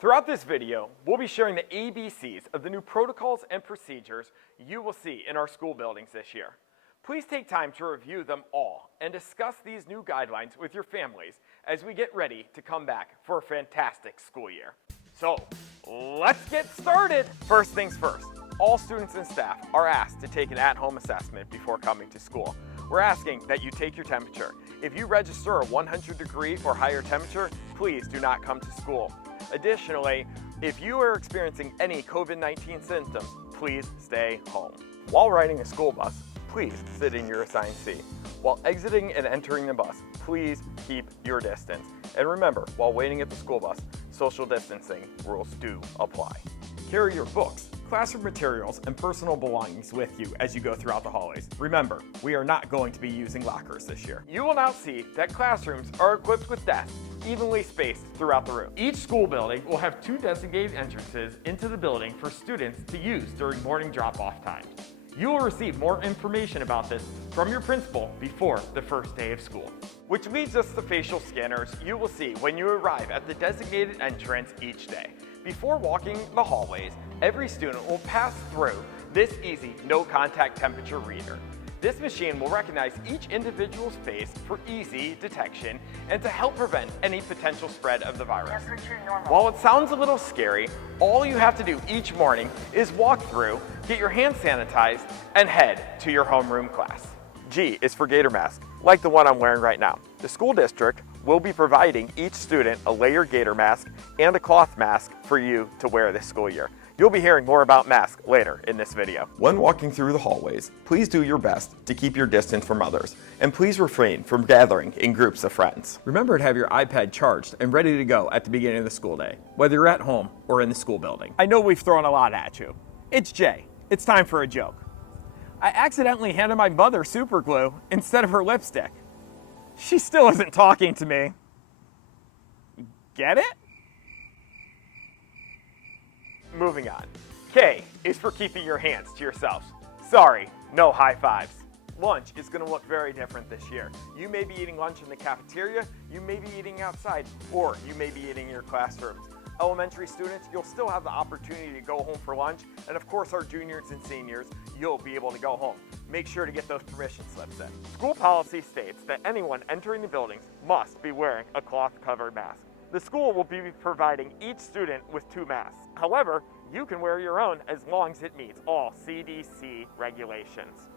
Throughout this video, we'll be sharing the ABCs of the new protocols and procedures you will see in our school buildings this year. Please take time to review them all and discuss these new guidelines with your families as we get ready to come back for a fantastic school year. So, let's get started! First things first, all students and staff are asked to take an at-home assessment before coming to school. We're asking that you take your temperature. If you register a 100-degree or higher temperature, please do not come to school. Additionally, if you are experiencing any COVID-19 symptoms, please stay home. While riding a school bus, please sit in your assigned seat. While exiting and entering the bus, please keep your distance. And remember, while waiting at the school bus, social distancing rules do apply. Carry your books, classroom materials, and personal belongings with you as you go throughout the hallways. Remember, we are not going to be using lockers this year. You will now see that classrooms are equipped with desks evenly spaced throughout the room. Each school building will have 2 designated entrances into the building for students to use during morning drop-off times. You will receive more information about this from your principal before the first day of school. Which leads us to facial scanners you will see when you arrive at the designated entrance each day. Before walking the hallways, every student will pass through this easy no-contact temperature reader. This machine will recognize each individual's face for easy detection and to help prevent any potential spread of the virus. While it sounds a little scary, all you have to do each morning is walk through, get your hands sanitized, and head to your homeroom class. G is for gator mask, like the one I'm wearing right now. The school district will be providing each student a layered gator mask and a cloth mask for you to wear this school year. You'll be hearing more about masks later in this video. When walking through the hallways, please do your best to keep your distance from others, and please refrain from gathering in groups of friends. Remember to have your iPad charged and ready to go at the beginning of the school day, whether you're at home or in the school building. I know we've thrown a lot at you. It's Jay. It's time for a joke. I accidentally handed my mother super glue instead of her lipstick. She still isn't talking to me. Get it? Moving on. K is for keeping your hands to yourselves. Sorry, no high fives. Lunch is going to look very different this year. You may be eating lunch in the cafeteria, you may be eating outside, or you may be eating in your classrooms. Elementary students, you'll still have the opportunity to go home for lunch, and of course our juniors and seniors, you'll be able to go home. Make sure to get those permission slips in. School policy states that anyone entering the buildings must be wearing a cloth-covered mask. The school will be providing each student with 2 masks. However, you can wear your own as long as it meets all CDC regulations.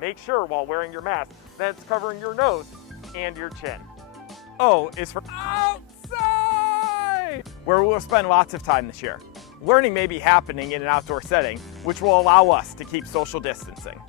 Make sure while wearing your mask that it's covering your nose and your chin. O is for outside, where we'll spend lots of time this year. Learning may be happening in an outdoor setting, which will allow us to keep social distancing.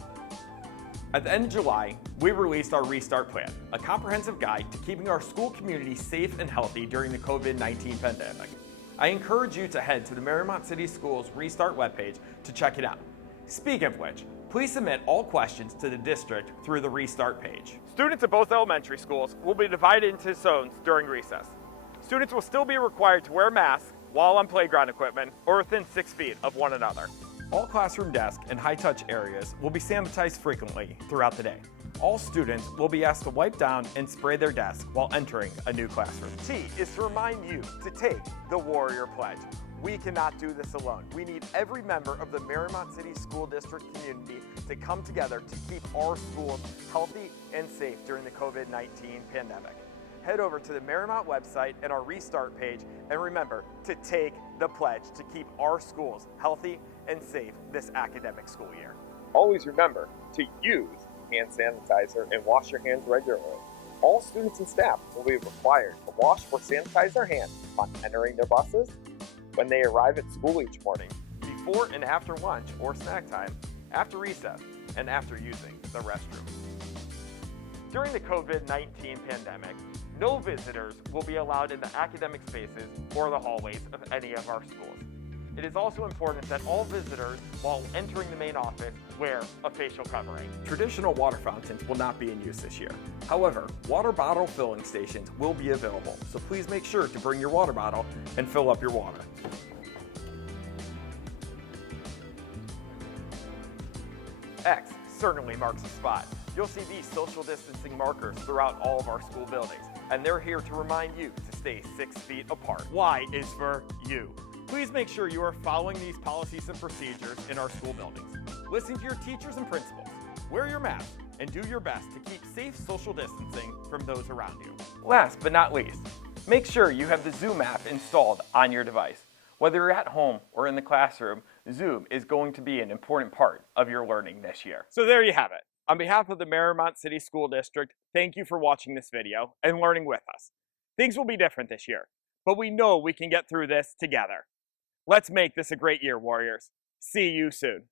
At the end of July, we released our Restart Plan, a comprehensive guide to keeping our school community safe and healthy during the COVID-19 pandemic. I encourage you to head to the Mariemont City Schools Restart webpage to check it out. Speaking of which, please submit all questions to the district through the Restart page. Students at both elementary schools will be divided into zones during recess. Students will still be required to wear masks while on playground equipment or within 6 feet of one another. All classroom desks and high-touch areas will be sanitized frequently throughout the day. All students will be asked to wipe down and spray their desks while entering a new classroom. T is to remind you to take the Warrior Pledge. We cannot do this alone. We need every member of the Mariemont City School District community to come together to keep our schools healthy and safe during the COVID-19 pandemic. Head over to the Mariemont website and our Restart page, and remember to take the pledge to keep our schools healthy and safe this academic school year. Always remember to use hand sanitizer and wash your hands regularly. All students and staff will be required to wash or sanitize their hands upon entering their buses, when they arrive at school each morning, before and after lunch or snack time, after recess, and after using the restroom. During the COVID-19 pandemic, no visitors will be allowed in the academic spaces or the hallways of any of our schools. It is also important that all visitors, while entering the main office, wear a facial covering. Traditional water fountains will not be in use this year. However, water bottle filling stations will be available, so please make sure to bring your water bottle and fill up your water. X certainly marks a spot. You'll see these social distancing markers throughout all of our school buildings, and they're here to remind you to stay 6 feet apart. Y is for you. Please make sure you are following these policies and procedures in our school buildings. Listen to your teachers and principals. Wear your mask and do your best to keep safe social distancing from those around you. Last but not least, make sure you have the Zoom app installed on your device. Whether you're at home or in the classroom, Zoom is going to be an important part of your learning this year. So there you have it. On behalf of the Mariemont City School District, thank you for watching this video and learning with us. Things will be different this year, but we know we can get through this together. Let's make this a great year, Warriors. See you soon.